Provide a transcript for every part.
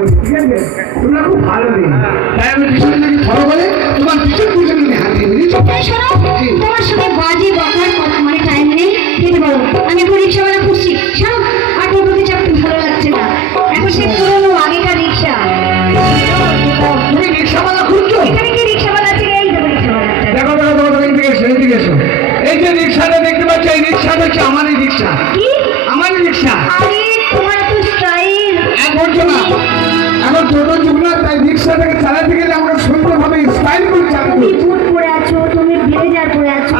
করি, ঠিক আছে? তোমরা খুব ভালো দিন, তাই আমি রিক্সাটাকে ফলো করে তোমার পিছন পিছন নিয়ে হাঁটিয়ে বুঝেছো? তোমার সাথে বাজে বকার কথা মানে টাইম নেই, যেতে পারো। আমি এখন রিক্সাওয়ালা খুঁজছি, ছাড়ো আর টোটোতে চাপতে ভালো লাগছে না, এখন সে পুরোনো আগেকার রিক্সা। তুমি রিক্সাওয়ালা খুঁজছো? এখানে কি রিক্সাওয়ালা আছে? এই দেখো রিক্সাওয়ালা। দেখো দেখো দেখো, এদিকে এসো, এদিকে এসো। এই যে রিক্সাটা দেখতে পাচ্ছ, এই রিক্সাটা হচ্ছে আমারই রিক্সা। কি? আমারই রিক্সা। আরে তোমার তো স্টাইল। এক বলছো না, এখন টোটো যুগ না, তাই রিক্সাটাকে চালাতে গেলে আমরা সুন্দরভাবে স্টাইল করে চালাবো। তুমি বুট পরে আছো, তুমি ব্লেজার পরে আছো।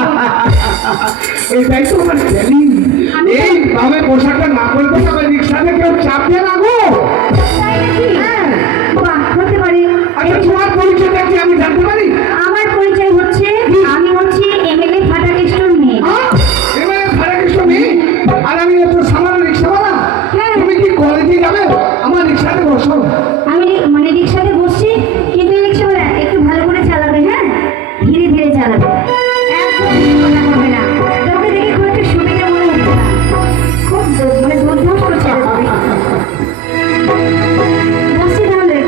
এটাই তো আমার ট্যালেন্ট। এইভাবে পোশাকটা না করলে তবে রিক্সাতে কেউ চাপবে না গো। তাই নাকি? হ্যাঁ, বাহ, হতে পারে। আচ্ছা, তোমার পরিচয়টা কি আমি জানতে পারি? আমার পরিচয় হচ্ছে, আমি হচ্ছি এমএলএ ফাটাকেষ্টর মেয়ে। এবারে ফারাকৃষ্ণ মেয়ে, আর আমি এত সামান্য রিক্সাওয়ালা। হ্যাঁ। তুমি কি কলেজে যাবে? আমার রিক্সাতে বসো। আমি মানে রিক্সাতে বসছি, কিন্তু রিক্সাওয়ালা একটু ভালো করে চালাবে, হ্যাঁ, ধীরে ধীরে চালাবে, একদম মজা করবে না। তোকে দেখে খুব একটা সুবিধা মনে হচ্ছে না, খুব মানে দুর্ধর্ষ ছেলে তুমি। বসছি তাহলে,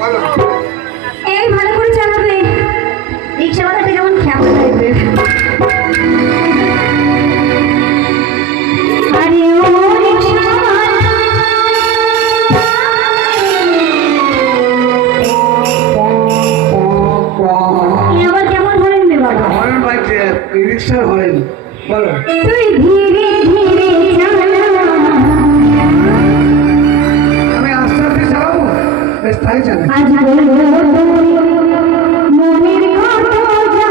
বলো। এই ভালো করে চালাবে। রিক্সাওয়ালাটা কেমন খেপা টাইপের। আরে ও রিক্সাওয়ালা, এ আবার কেমন হলেন রে বাবা? হরেন বাড়িতে রিক্সার হরেন, বলো। তুই ধীরে ধীরে চালা। আমি আস্তে আস্তে চালাবো, বেশ তাই চালাই। আজ বলবো মনের কথা যা।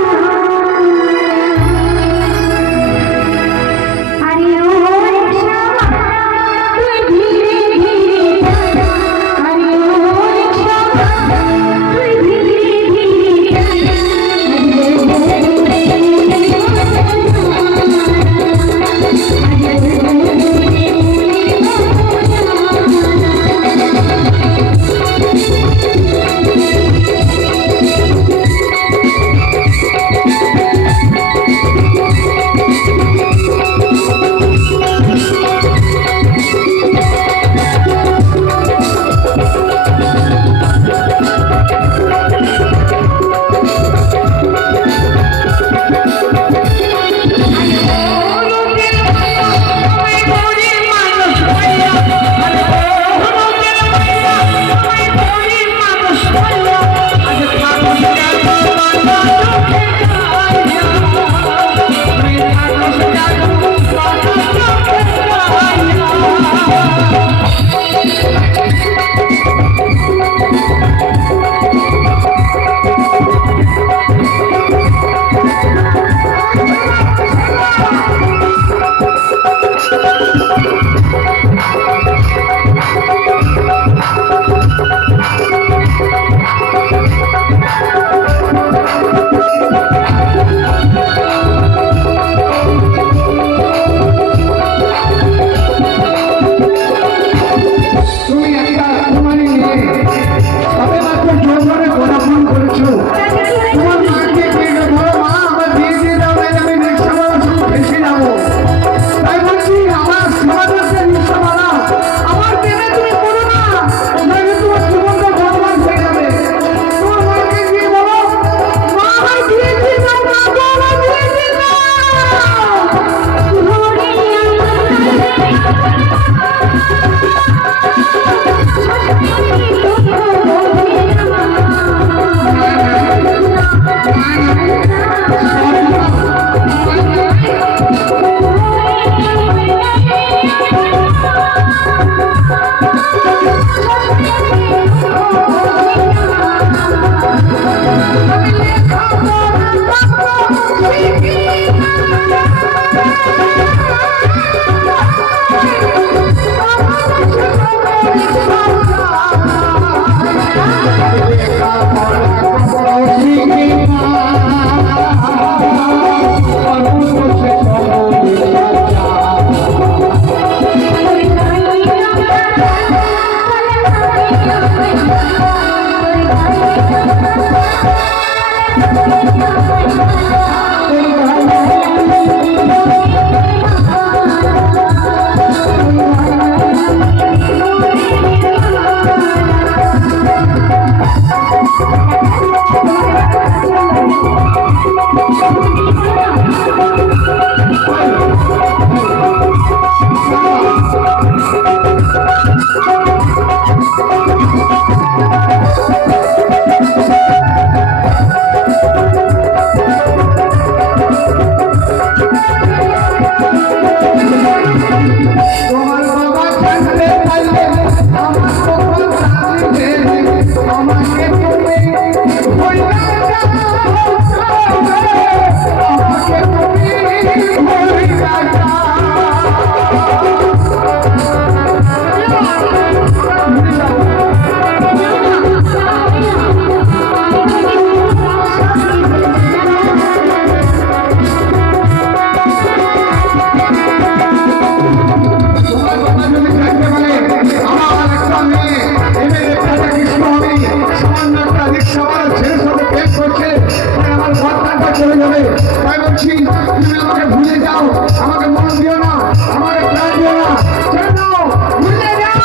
আরে ও রিক্সাওয়ালা, তুই ধীরে ধীরে চালা। আরে ও রিক্সাওয়ালা, তুই ধীরে ধীরে চালা। আজ বলবো তুমি একটা তোমারই মেয়ে, সবে মাত্র জোরে পড়াশোনা করেছো। তোমার মাকে পেয়ে বলো, মা আমার বিয়ে দিয়ে দাও, নাহলে আমি রিক্সাওয়ালা শুধু ফেসে যাবো। তাই বলছি, আমার সমাজের যে রিক্সাওয়ালা, আমার প্রেমে তুমি করো না, নাহলে তোমার জীবনটা বরবাদ হয়ে যাবে। তোমার মাকে গিয়ে বলো, মা আমার বিয়ে দিয়ে দাও, মা গো আমার বিয়ে দিয়ে দাও। বলছি তুমি আমাকে ভুলে যাও, আমাকে মন দিও না, আমাকে প্রাণ দিও না, ছেড়ে দাও, ভুলে যাও।